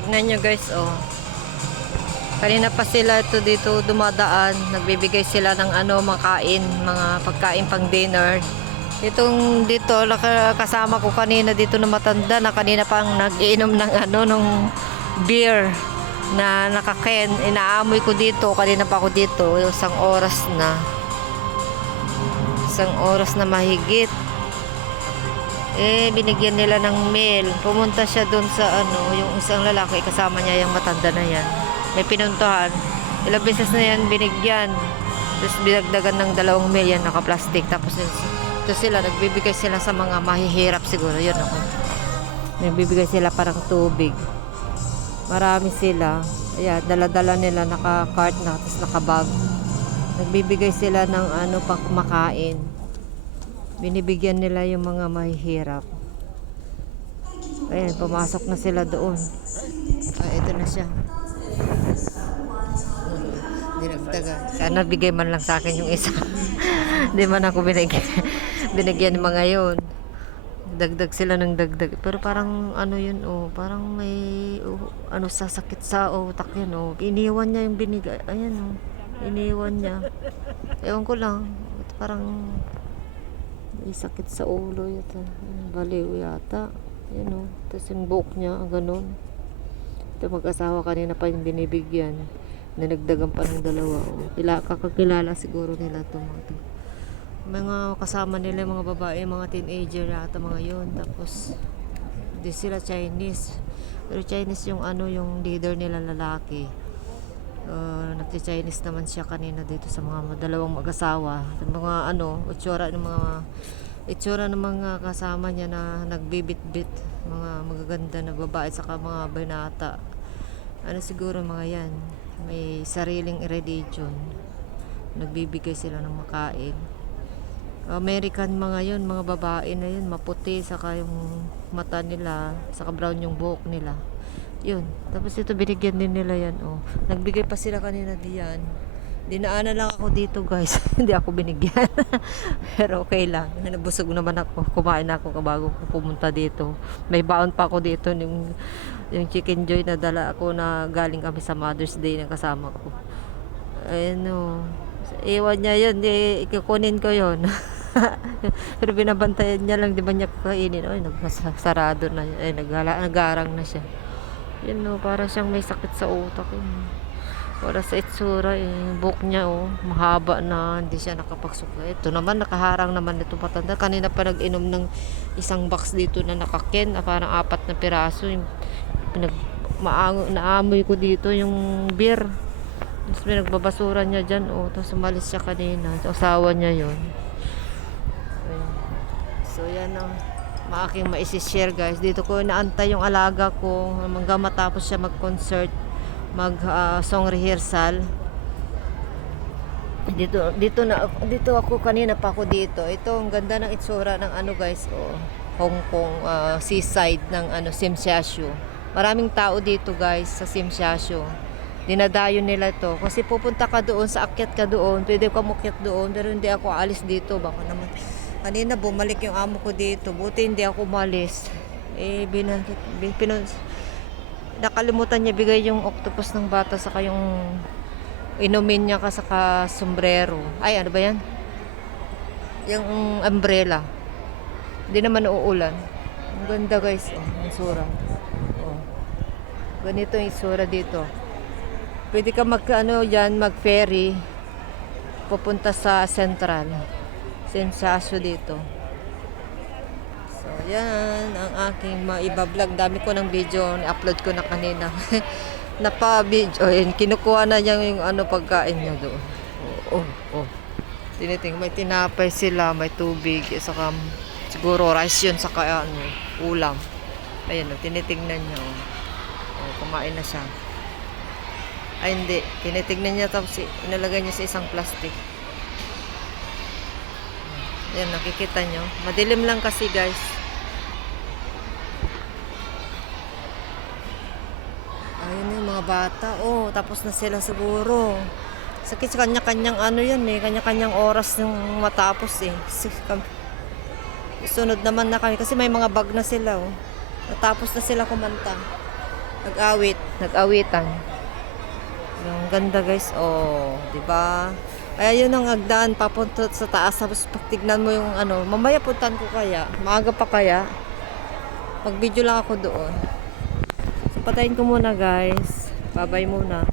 Tignan nyo guys, oh. Kanina pa sila ito dito dumadaan. Nagbibigay sila ng ano, makain, mga pagkain pang dinner. Itong dito, kasama ko kanina dito na matanda na kanina pang nag-iinom ng ano, nung beer na nakaken. Inaamoy ko dito, kanina pa ako dito. Isang oras na. Isang oras na mahigit. Binigyan nila ng meal. Pumunta siya doon sa ano, yung isang lalaki, kasama niya yung matanda na yan. May pinuntahan. Ilang beses na yan binigyan. Tapos binagdagan ng 2 meal yan, naka-plastic. Tapos ito sila, nagbibigay sila sa mga mahihirap siguro. Yun ako. Nagbibigay sila parang tubig. Marami sila. Ayan, dala-dala nila, naka-cart na, tapos naka-bag. Nagbibigay sila ng ano, pang makain. Binibigyan nila yung mga mahihirap. Ayan, pumasok na sila doon. Ito na siya. Dinagdagan. Sana bigay man lang sa akin yung isa. Di man ako binigyan ng mga yun. Dagdag sila ng dagdag. Pero parang ano yun, oh. Parang may ano, sasakit sa utak yun, oh. Iniwan niya yung binigay. Ayan, oh. Iniwan niya. Ewan ko lang. Parang may sakit sa ulo yata. Baliw yata. Yan o. Tapos yung buhok niya, ganun. Ito mag-asawa kanina pa yung binibigyan. Nanagdagan pa ng 2. O. Kakakilala siguro nila ito. Mga kasama nila, mga babae, mga teenager yata mga yun. Tapos, di sila Chinese. Pero Chinese yung ano, yung leader nila lalaki. Nagti-Chinese naman siya kanina dito sa mga 2 mag-asawa, mga ano, itsura ng mga kasama niya na nagbibit-bit, mga magaganda na babae saka mga binata. Ano siguro mga yan, may sariling religion. Nagbibigay sila ng makain. American mga yun, mga babae na yun, maputi saka yung mata nila, saka brown yung buhok nila. Yun. Tapos ito binigyan din nila yan, oh. Nagbigay pa sila kanina diyan. Dinaanan lang ako dito, guys. Hindi ako binigyan. Pero okay lang. Nabusog naman ako. Kumain ako bago ko pumunta dito. May baon pa ako dito yung chicken joy na dala ako na galing kami sa Mother's Day ng kasama ko. Ayun, oh. Iwan niya yun. Ikukunin ko yun. Pero binabantayan niya lang. Di ba niya kakainin? Ay, nagsarado na. Ay, nagarang na siya. Yun, no, para siyang may sakit sa utak. Para sa itsura, yung buhok niya, oh, mahaba na, hindi siya nakapagsuka. Ito naman, nakaharang naman ito patanda. Kanina pa nag-inom ng isang box dito na nakaken, na parang 4 na piraso. Naamoy ko dito yung beer. Tapos pinagbabasura niya dyan, oh. Tapos umalis siya kanina. Asawa niya yun. So, yan ang maaking maisishare, guys. Dito ko naantay yung alaga ko hanggang matapos siya mag-concert, song rehearsal. Dito ako kanina pa ako dito. Ito ang ganda ng itsura ng ano, guys, oh, Hong Kong seaside ng ano, Tsim-Sha-Tsui. Maraming tao dito, guys, sa Tsim-Sha-Tsui. Dinadayo nila to kasi pupunta ka doon, sa akyat ka doon, pwede ka mukyat doon, pero hindi ako alis dito, baka naman. Kanina bumalik yung amo ko dito. Buti hindi ako umalis. Nakalimutan niya bigay yung octopus ng bata saka yung inumin niya ka saka sombrero. Ay, ano ba yan? Yung umbrella. Hindi naman uulan. Ang ganda, guys. Oh, ang sura. Oh. Ganito yung isura dito. Pwede ka mag-ferry pupunta sa Central. Tsim-Sha-Tsui dito. So, yan ang aking maibablog. Dami ko ng video, upload ko na kanina. Napa-video. Kinukuha na niya yung ano, pagkain niya doon. Oh. Tiniting, may tinapay sila, may tubig, saka siguro rice yun, saka ano, ulam. Ayun, tinitingnan niya. Kumain na siya. Ay, hindi. Tinitingnan niya, tapos inalagay niya sa isang plastic. Yan, nakikita nyo. Madilim lang kasi, guys. Ayun yung mga bata. Oh, tapos na sila siguro. Sakit sa kanya-kanyang ano yan, kanya-kanyang oras yung matapos eh. Sunod naman na kami kasi may mga bag na sila, oh. Natapos na sila kumanta. Nag-awitan. Ang ganda guys, oh, 'di ba? Kaya yun ang agdaan papunta sa taas, tapos pag tignan mo yung ano, mamaya puntan ko kaya, maaga pa kaya. Pag video lang ako doon. So patayin ko muna guys. Bye-bye muna.